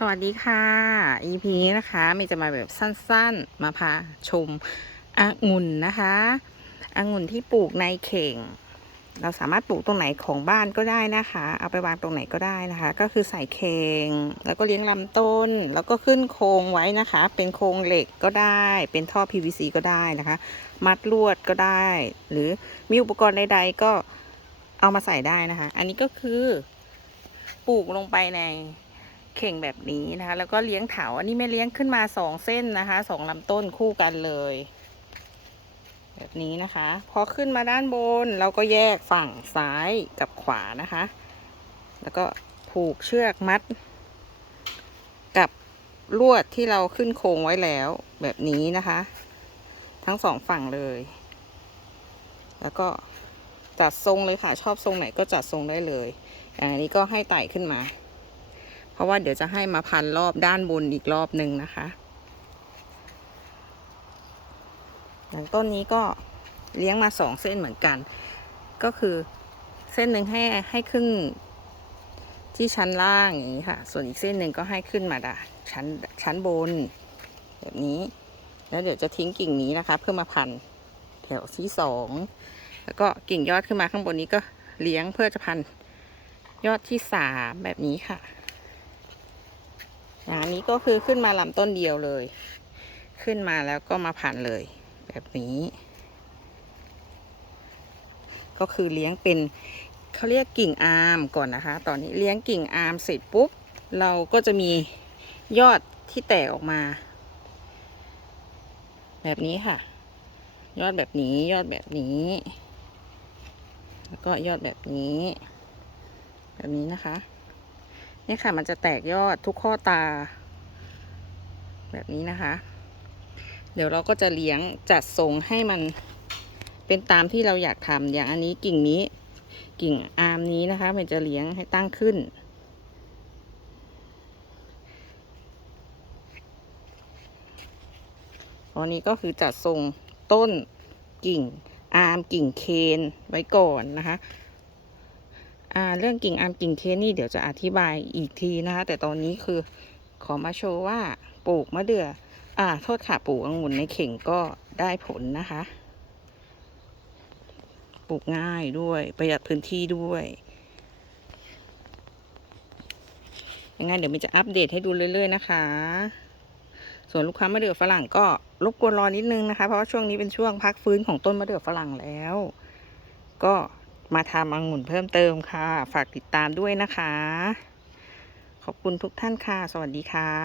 สวัสดีค่ะ EP นี้นะคะมย์จะมาแบบสั้นๆ มาพาชมองุ่นนะคะองุ่นที่ปลูกในเข่ง เราสามารถปลูกตรงไหนของบ้านก็ได้นะคะ เอาไปวางตรงไหนก็ได้นะคะ ก็คือใส่เข่ง แล้วก็เลี้ยงลำต้น แล้วก็ขึ้นโครงไว้นะคะ เป็นโครงเหล็กก็ได้ เป็นท่อ PVC ก็ได้นะคะ มัดลวดก็ได้ หรือมีอุปกรณ์ใดๆก็เอามาใส่ได้นะคะ อันนี้ก็คือปลูกลงไปใน เข่งแบบนี้นะคะ แล้วก็เลี้ยงเถาอันนี้ไม่เลี้ยงขึ้นมาสองเส้นนะคะสองลำต้นคู่กันเลย แบบนี้นะคะ พอขึ้นมาด้านบนเราก็แยกฝั่งซ้ายกับขวานะคะ แล้วก็ผูกเชือกมัด กับลวดที่เราขึ้นโครงไว้แล้วแบบนี้นะคะ ทั้งสองฝั่งเลย แล้วก็จัดทรงเลยค่ะ ชอบทรงไหนก็จัดทรงได้เลย อย่างนี้ก็ให้ไต่ขึ้นมา เพราะว่าเดี๋ยวจะให้มาพันรอบด้านบนอีกรอบหนึ่งนะคะ อย่างต้นนี้ก็เลี้ยงมาสองเส้นเหมือนกัน ก็คือเส้นหนึ่งให้ให้ขึ้นที่ชั้นล่างอย่างนี้ค่ะ ส่วนอีกเส้นหนึ่งก็ให้ขึ้นมาดาชั้นชั้นบน แบบนี้ แล้วเดี๋ยวจะทิ้งกิ่งนี้นะคะ เพื่อมาพันแถวที่สองแล้วก็กิ่งยอดขึ้นมาข้างบนนี้ก็เลี้ยงเพื่อจะพันยอดที่สามแบบนี้ค่ะ อันนี้ก็คือขึ้นมาลำต้นเดียวเลย ขึ้นมาแล้วก็มาพันเลย แบบนี้ ก็คือเลี้ยงเป็นเขาเรียกกิ่งอาร์มก่อนนะคะ ตอนนี้เลี้ยงกิ่งอาร์มเสร็จปุ๊บ เราก็จะมียอดที่แตกออกมา แบบนี้ค่ะ ยอดแบบนี้ยอดแบบนี้ แล้วก็ยอดแบบนี้ แบบนี้นะคะ นี่ค่ะ มันจะแตกยอดทุกข้อตา แบบนี้นะคะ เดี๋ยวเราก็จะเลี้ยงจัดทรงให้มันเป็นตามที่เราอยากทำอย่างอันนี้กิ่งนี้ กิ่งอาร์มนี้นะคะ มันจะเลี้ยงให้ตั้งขึ้น อันนี้ก็คือจัดทรงต้นกิ่งอาร์มกิ่งเคนไว้ก่อนนะคะ อ่าเรื่องกิ่งอาร์มกิ่งเคนนี่เดี๋ยวจะอธิบายอีกทีนะคะ แต่ตอนนี้คือขอมาโชว์ว่าปลูกมะเดื่ออ่าโทษค่ะปลูกองุ่นในเข่งก็ได้ผลนะคะ ปลูกง่ายด้วยประหยัดพื้นที่ด้วยยังไงเดี๋ยวมินจะอัปเดตให้ดูเรื่อย ๆ นะคะ ส่วนลูกค้ามะเดื่อฝรั่งก็รบกวนรอนิดนึงนะคะ เพราะว่าช่วงนี้เป็นช่วงพักฟื้นของต้นมะเดื่อฝรั่งแล้ว ก็ มาทำองุ่นเพิ่มเติมค่ะ ฝากติดตามด้วยนะคะ ขอบคุณทุกท่านค่ะ สวัสดีค่ะ